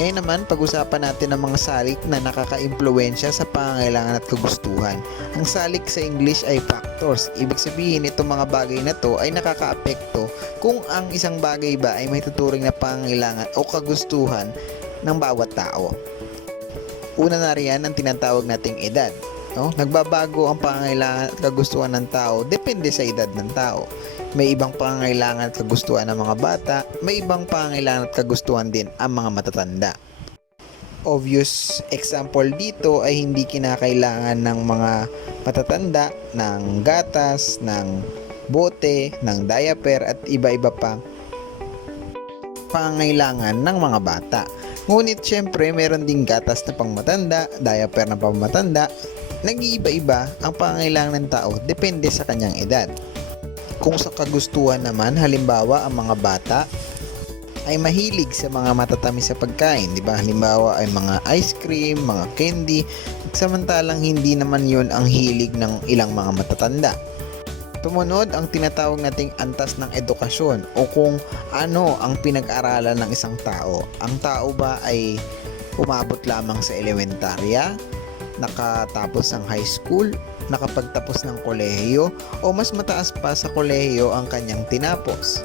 Ngayon naman, pag-usapan natin ang mga salik na nakaka-impluwensya sa pangangailangan at kagustuhan. Ang salik sa English ay factors. Ibig sabihin, itong mga bagay na to ay nakaka-apekto kung ang isang bagay ba ay may tuturing na pangangailangan o kagustuhan ng bawat tao. Una na riyan ang tinatawag nating edad. No? Nagbabago ang pangangailangan at kagustuhan ng tao depende sa edad ng tao. May ibang pangangailangan at kagustuhan ng mga bata, may ibang pangangailangan at kagustuhan din ang mga matatanda. Obvious example dito ay hindi kinakailangan ng mga matatanda ng gatas, ng bote, ng diaper at iba-iba pang pangangailangan ng mga bata. Ngunit syempre meron ding gatas na pangmatanda, diaper na pangmatanda. Nag-iiba-iba ang pangangailangan ng tao depende sa kanyang edad. Kung sa kagustuhan naman, halimbawa ang mga bata ay mahilig sa mga matatamis sa pagkain, di ba? Halimbawa ay mga ice cream, mga candy, samantalang hindi naman yun ang hilig ng ilang mga matatanda. Tumunod ang tinatawag nating antas ng edukasyon o kung ano ang pinag-aralan ng isang tao. Ang tao ba ay umabot lamang sa elementarya, nakatapos ng high school, nakapagtapos ng kolehiyo o mas mataas pa sa kolehiyo ang kanyang tinapos.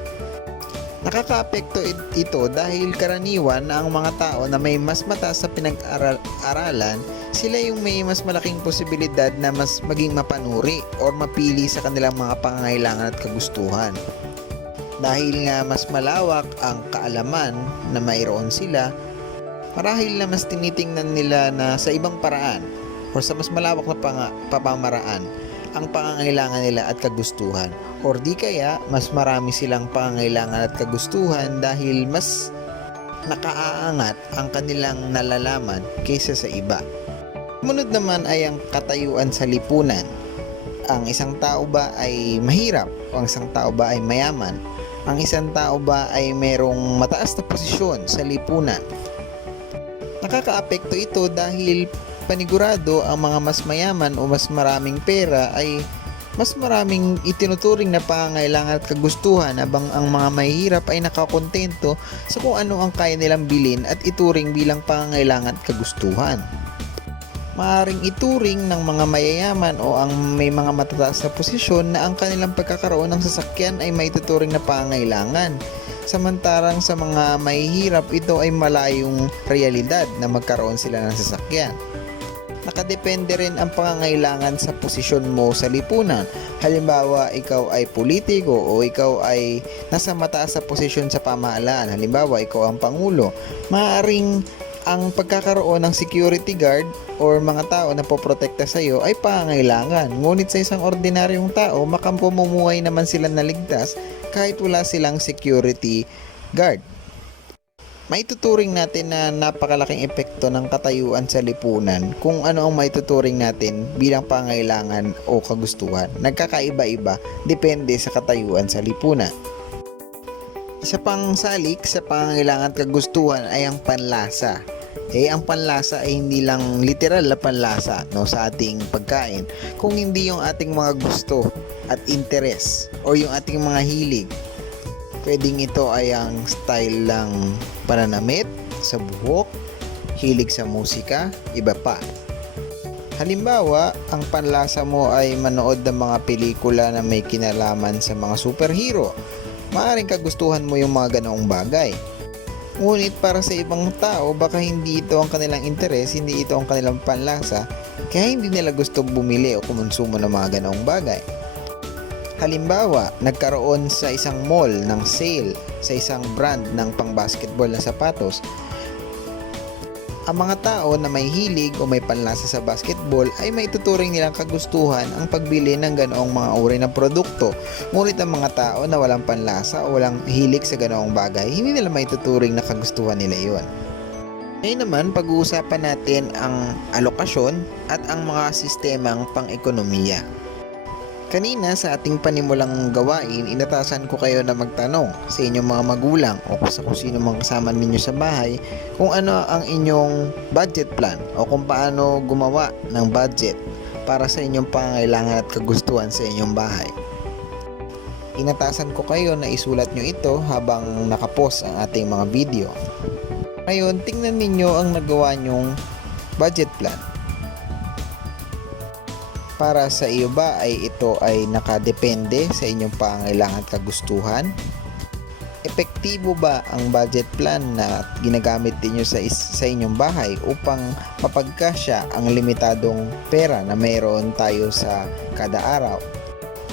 Nakakaapekto ito dahil karaniwan na ang mga tao na may mas mataas sa pinag-aralan, sila yung may mas malaking posibilidad na mas maging mapanuri o mapili sa kanilang mga pangangailangan at kagustuhan. Dahil nga mas malawak ang kaalaman na mayroon sila, marahil na mas tinitingnan nila na sa ibang paraan o sa mas malawak na papamaraan ang pangangailangan nila at kagustuhan, or di kaya mas marami silang pangangailangan at kagustuhan dahil mas nakaaangat ang kanilang nalalaman kaysa sa iba. Sumunod naman ay ang katayuan sa lipunan. Ang isang tao ba ay mahirap o ang isang tao ba ay mayaman? Ang isang tao ba ay merong mataas na posisyon sa lipunan? Nakakaapekto ito dahil panigurado ang mga mas mayaman o mas maraming pera ay mas maraming itinuturing na pangangailangan at kagustuhan, habang ang mga mahihirap ay nakakontento sa kung ano ang kaya nilang bilhin at ituring bilang pangangailangan at kagustuhan. Maaaring ituring ng mga mayayaman o ang may mga matataas na posisyon na ang kanilang pagkakaroon ng sasakyan ay may tuturing na pangangailangan. Samantarang sa mga mahihirap, ito ay malayong realidad na magkaroon sila ng sasakyan. Nakadepende rin ang pangangailangan sa posisyon mo sa lipunan. Halimbawa, ikaw ay politiko o ikaw ay nasa mataas sa posisyon sa pamahalaan. Halimbawa, ikaw ang pangulo. Maaaring ang pagkakaroon ng security guard or mga tao na poprotekta sa iyo ay pangangailangan. Ngunit sa isang ordinaryong tao, makampumumuhay naman sila na ligtas kahit wala silang security guard. Maituturing natin na napakalaking epekto ng katayuan sa lipunan kung ano ang maituturing natin bilang pangangailangan o kagustuhan. Nagkakaiba-iba depende sa katayuan sa lipunan. Isa pang salik sa pangangailangan at kagustuhan ay ang panlasa. Ang panlasa ay hindi lang literal na panlasa sa ating pagkain, kung hindi yung ating mga gusto at interes o yung ating mga hilig. Pwedeng ito ay ang style lang pananamit, sa buhok, hilig sa musika, iba pa. Halimbawa, ang panlasa mo ay manood ng mga pelikula na may kinalaman sa mga superhero. Maaaring kagustuhan mo yung mga ganoong bagay. Ngunit para sa ibang tao, baka hindi ito ang kanilang interes, hindi ito ang kanilang panlasa, kaya hindi nila gusto bumili o kumonsumo ng mga ganoong bagay. Halimbawa, nagkaroon sa isang mall ng sale sa isang brand ng pang-basketball na sapatos. Ang mga tao na may hilig o may panlasa sa basketball ay may tuturing nilang kagustuhan ang pagbili ng ganoong mga uri ng produkto. Ngunit ang mga tao na walang panlasa o walang hilig sa ganoong bagay, hindi nila may tuturing na kagustuhan nila iyon. Ngayon naman, pag-uusapan natin ang alokasyon at ang mga sistemang pang-ekonomiya. Kanina sa ating panimulang gawain, inatasan ko kayo na magtanong sa inyong mga magulang o sa kung sino mga kasama ninyo sa bahay kung ano ang inyong budget plan o kung paano gumawa ng budget para sa inyong pangangailangan at kagustuhan sa inyong bahay. Inatasan ko kayo na isulat nyo ito habang nakapos ang ating mga video. Ngayon, tingnan ninyo ang nagawa nyong budget plan. Para sa iyo ba ay ito ay nakadepende sa inyong pangailangan at kagustuhan? Epektibo ba ang budget plan na ginagamit ninyo sa inyong bahay upang mapagkasya ang limitadong pera na mayroon tayo sa kada araw?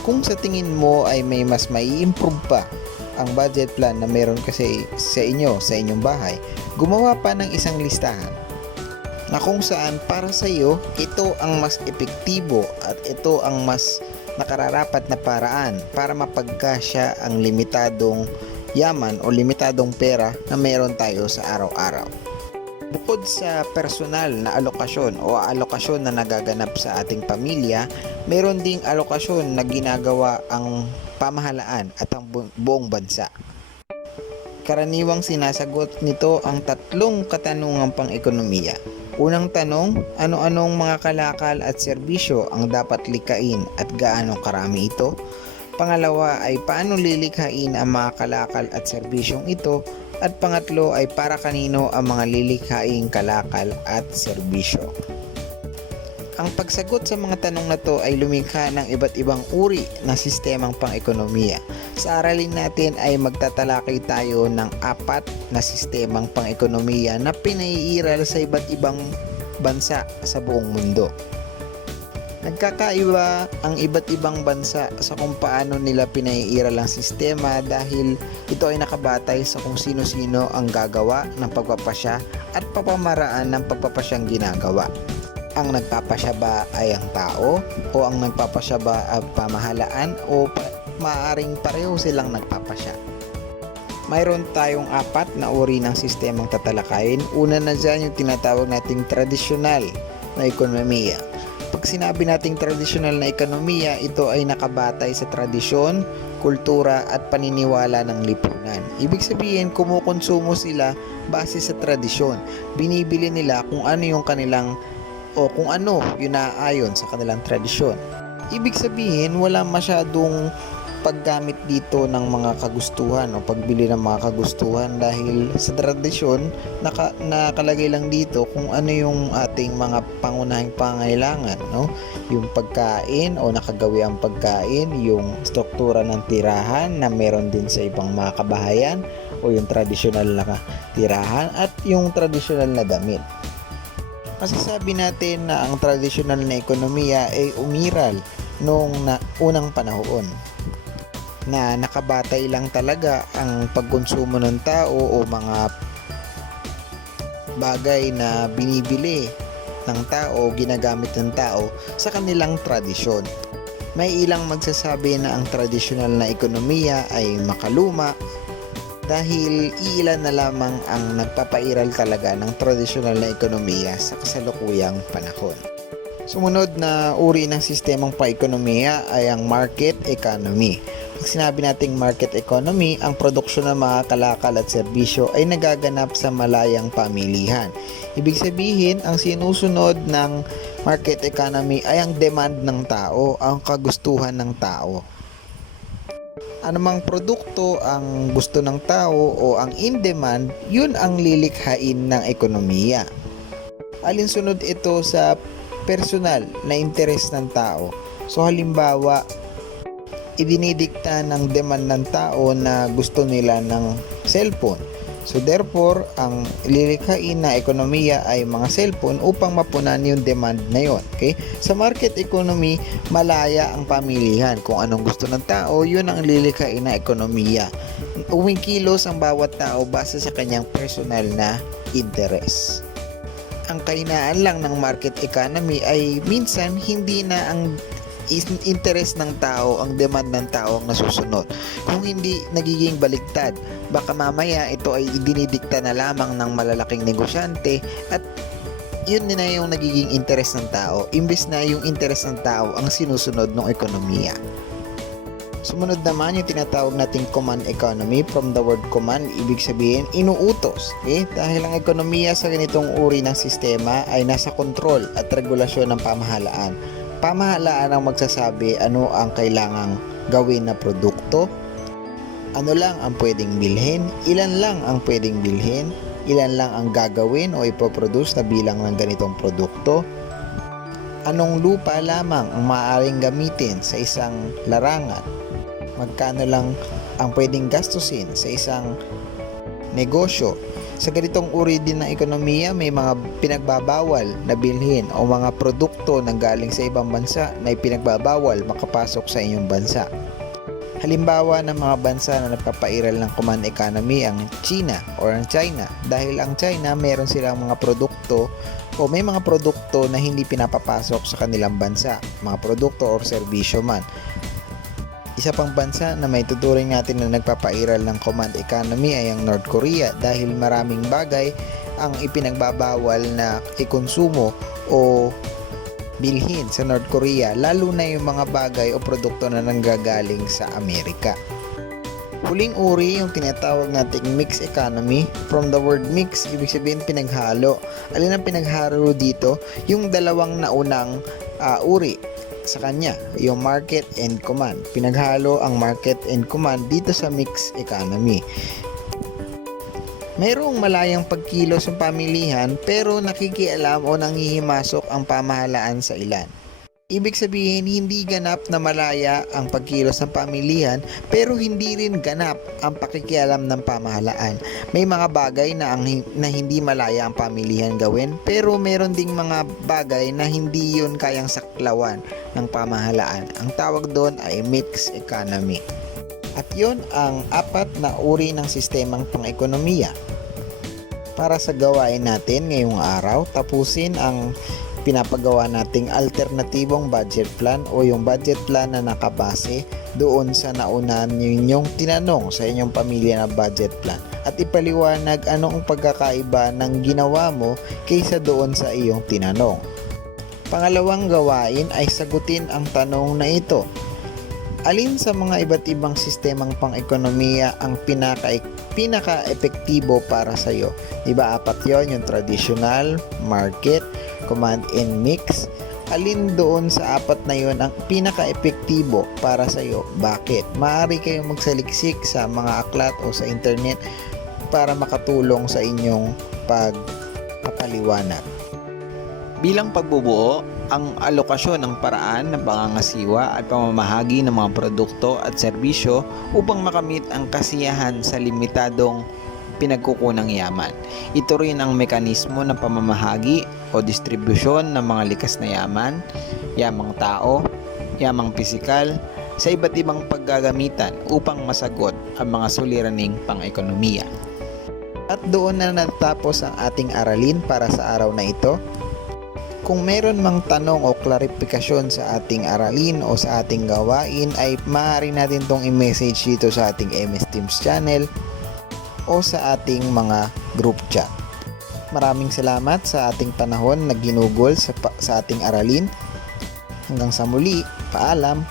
Kung sa tingin mo ay may mas mai-improve pa ang budget plan na meron kasi sa inyong bahay, gumawa pa ng isang listahan na kung saan para sa iyo ito ang mas epektibo at ito ang mas nakararapat na paraan para mapagkasya ang limitadong yaman o limitadong pera na meron tayo sa araw-araw. Bukod sa personal na alokasyon o alokasyon na nagaganap sa ating pamilya, meron ding alokasyon na ginagawa ang pamahalaan at ang buong bansa. Karaniwang sinasagot nito ang tatlong katanungang pang-ekonomiya. Unang tanong, ano-anong mga kalakal at serbisyo ang dapat likhain at gaano karami ito? Pangalawa ay paano lilikhain ang mga kalakal at serbisyong ito? At pangatlo ay para kanino ang mga lilikhaing kalakal at serbisyo? Ang pagsagot sa mga tanong na to ay lumikha ng iba't ibang uri ng sistemang pang-ekonomiya. Sa aralin natin ay magtatalakay tayo ng 4 na sistemang pang-ekonomiya na pinaiiral sa iba't ibang bansa sa buong mundo. Nagkakaiba ang iba't ibang bansa sa kung paano nila pinaiiral ang sistema dahil ito ay nakabatay sa kung sino-sino ang gagawa ng pagpapasya at papamaraan ng pagpapasyang ginagawa. Ang nagpapasya ba ay ang tao o ang nagpapasya ba ang pamahalaan o maaaring pareho silang nagpapasya? Mayroon tayong 4 na uri ng sistemang tatalakayin. Una na dyan yung tinatawag nating tradisyonal na ekonomiya. Pag sinabi nating tradisyonal na ekonomiya, ito ay nakabatay sa tradisyon, kultura at paniniwala ng lipunan. Ibig sabihin, kumukonsumo sila base sa tradisyon. Binibili nila kung ano yung kanilang o kung ano yung naaayon sa kanilang tradisyon. Ibig sabihin, wala masyadong paggamit dito ng mga kagustuhan o pagbili ng mga kagustuhan dahil sa tradisyon nakalagay lang dito kung ano yung ating mga pangunahing pangailangan, no? Yung pagkain o nakagawi ang pagkain, yung struktura ng tirahan na meron din sa ibang mga kabahayan o yung tradisyonal na tirahan at yung tradisyonal na damit. Masasabi natin na ang tradisyonal na ekonomiya ay umiral noong unang panahon na nakabatay lang talaga ang pagkonsumo ng tao o mga bagay na binibili ng tao, ginagamit ng tao sa kanilang tradisyon. May ilang magsasabi na ang tradisyonal na ekonomiya ay makaluma dahil iilan na lamang ang nagpapairal talaga ng tradisyonal na ekonomiya sa kasalukuyang panahon. Sumunod na uri ng sistemang pa-ekonomiya ay ang market economy. Pag sinabi nating market economy, ang produksyon ng mga kalakal at serbisyo ay nagaganap sa malayang pamilihan. Ibig sabihin, ang sinusunod ng market economy ay ang demand ng tao, ang kagustuhan ng tao. Anumang produkto ang gusto ng tao o ang in demand, yun ang lilikhain ng ekonomiya. Alinsunod ito sa personal na interes ng tao. So halimbawa, idinidikta ng demand ng tao na gusto nila ng cellphone. So therefore, ang lilikhain na ekonomiya ay mga cellphone upang mapunan yung demand na yon. Okay? Sa market economy, malaya ang pamilihan. Kung anong gusto ng tao, yun ang lilikhain na ekonomiya. Umikilos ang bawat tao base sa kanyang personal na interes. Ang kahinaan lang ng market economy ay minsan hindi na ang interest ng tao, ang demand ng tao ang nasusunod. Kung hindi nagiging baliktad, baka mamaya ito ay dinidikta na lamang ng malalaking negosyante at yun na yung nagiging interest ng tao, imbes na yung interest ng tao ang sinusunod ng ekonomiya. Sumunod naman yung tinatawag nating command economy. From the word command, ibig sabihin inuutos. Okay? Dahil ang ekonomiya sa ganitong uri ng sistema ay nasa kontrol at regulasyon ng pamahalaan. Pamahalaan ang magsasabi ano ang kailangang gawin na produkto, ano lang ang pwedeng bilhin, ilan lang ang pwedeng bilhin, Ilan lang ang gagawin o ipoproduce na bilang ng ganitong produkto? Anong lupa lamang ang maaaring gamitin sa isang larangan? Magkano lang ang pwedeng gastusin sa isang negosyo? Sa ganitong uri din ng ekonomiya, may mga pinagbabawal na bilhin o mga produkto na galing sa ibang bansa na ipinagbabawal makapasok sa inyong bansa. Halimbawa ng mga bansa na nagpapairal ng command economy ang China or ang China, dahil ang China meron silang mga produkto o may mga produkto na hindi pinapapasok sa kanilang bansa, mga produkto or serbisyo man. Isa pang bansa na may tuturing natin na nagpapairal ng command economy ay ang North Korea, dahil maraming bagay ang ipinagbabawal na ikonsumo o bilhin sa North Korea, lalo na yung mga bagay o produkto na nanggagaling sa Amerika. Huling uri yung tinatawag nating mixed economy. From the word mix, ibig sabihin pinaghalo. Alin ang pinaghalo dito? Yung dalawang naunang uri sa kanya, yung market and command. Pinaghalo ang market and command dito sa mixed economy. Mayroong malayang pagkilos ng pamilihan pero nakikialam o nanghihimasok ang pamahalaan sa ilan. Ibig sabihin, hindi ganap na malaya ang pagkilos ng pamilihan pero hindi rin ganap ang pakikialam ng pamahalaan. May mga bagay na hindi malaya ang pamilihan gawin pero meron ding mga bagay na hindi yun kayang saklawan ng pamahalaan. Ang tawag doon ay mixed economy. At yun ang 4 na uri ng sistemang pang-ekonomiya. Para sa gawain natin ngayong araw, tapusin ang pinapagawa nating alternatibong budget plan o yung budget plan na nakabase doon sa naunahan ninyong tinanong sa inyong pamilya na budget plan, at ipaliwanag ano ang pagkakaiba ng ginawa mo kaysa doon sa iyong tinanong. Pangalawang gawain ay sagutin ang tanong na ito. Alin sa mga iba't ibang sistemang pang-ekonomiya ang pinaka-epektibo para sa iyo? Diba 4 yon, yung traditional, market, command and mix. Alin doon sa 4 na yon ang pinaka-epektibo para sa iyo? Bakit? Maaari kayong magsaliksik sa mga aklat o sa internet para makatulong sa inyong pagpapaliwanag. Bilang pagbubuo, ang alokasyon ng paraan ng pangangasiwa at pamamahagi ng mga produkto at serbisyo upang makamit ang kasiyahan sa limitadong pinagkukunang yaman. Ito rin ang mekanismo ng pamamahagi o distribusyon ng mga likas na yaman, yamang tao, yamang pisikal, sa iba't ibang paggagamitan upang masagot ang mga suliraning pang-ekonomiya. At doon na natapos ang ating aralin para sa araw na ito. Kung meron mang tanong o klarifikasyon sa ating aralin o sa ating gawain, ay maaari natin tong i-message dito sa ating MS Teams channel o sa ating mga group chat. Maraming salamat sa ating panahon na ginugol sa ating aralin. Hanggang sa muli, paalam!